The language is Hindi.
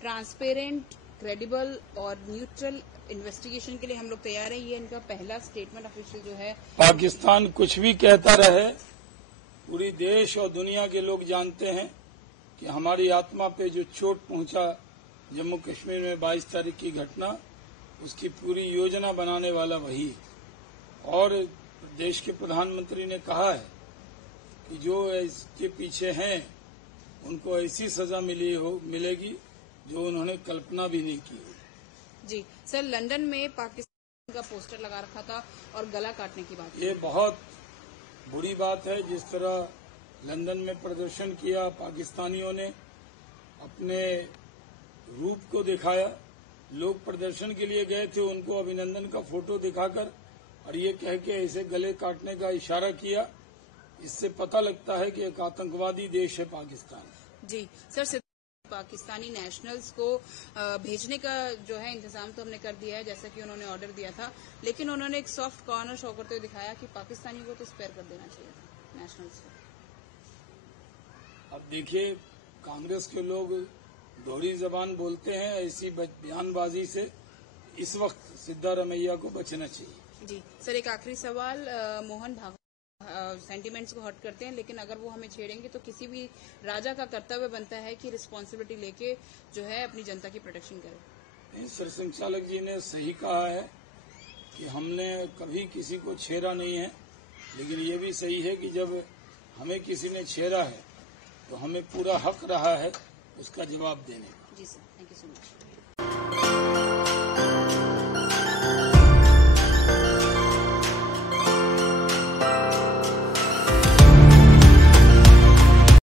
ट्रांसपेरेंट, क्रेडिबल और न्यूट्रल इन्वेस्टिगेशन के लिए हम लोग तैयार हैं। ये इनका पहला स्टेटमेंट ऑफिशियल जो है। पाकिस्तान कुछ भी कहता रहे, पूरी देश और दुनिया के लोग जानते हैं कि हमारी आत्मा पे जो चोट पहुंचा जम्मू कश्मीर में 22 तारीख की घटना, उसकी पूरी योजना बनाने वाला वही है। और देश के प्रधानमंत्री ने कहा है कि जो इसके पीछे हैं उनको ऐसी सजा मिलेगी जो उन्होंने कल्पना भी नहीं की। जी सर, लंदन में पाकिस्तान का पोस्टर लगा रखा था और गला काटने की बात। ये बहुत बुरी बात है। जिस तरह लंदन में प्रदर्शन किया, पाकिस्तानियों ने अपने रूप को दिखाया। लोग प्रदर्शन के लिए गए थे, उनको अभिनंदन का फोटो दिखाकर और ये कह के ऐसे गले काटने का इशारा किया। इससे पता लगता है कि एक आतंकवादी देश है पाकिस्तान। जी सर, पाकिस्तानी नेशनल्स को भेजने का जो है इंतजाम तो हमने कर दिया है, जैसा कि उन्होंने ऑर्डर दिया था, लेकिन उन्होंने एक सॉफ्ट कॉर्नर शो करते हुए दिखाया कि पाकिस्तानी को तो स्पेयर कर देना चाहिए था नेशनल्स को। अब देखिए, कांग्रेस के लोग दोहरी जबान बोलते हैं, ऐसी बयानबाजी से इस वक्त सिद्धारमैया को बचना चाहिए। जी सर, एक आखिरी सवाल। मोहन भागवत सेंटिमेंट्स को हर्ट करते हैं, लेकिन अगर वो हमें छेड़ेंगे तो किसी भी राजा का कर्तव्य बनता है कि रिस्पॉन्सिबिलिटी लेके जो है अपनी जनता की प्रोटेक्शन करे। सरसंघचालक जी ने सही कहा है कि हमने कभी किसी को छेड़ा नहीं है, लेकिन ये भी सही है कि जब हमें किसी ने छेड़ा है तो हमें पूरा हक रहा है उसका जवाब देने का। जी sir, thank you so much.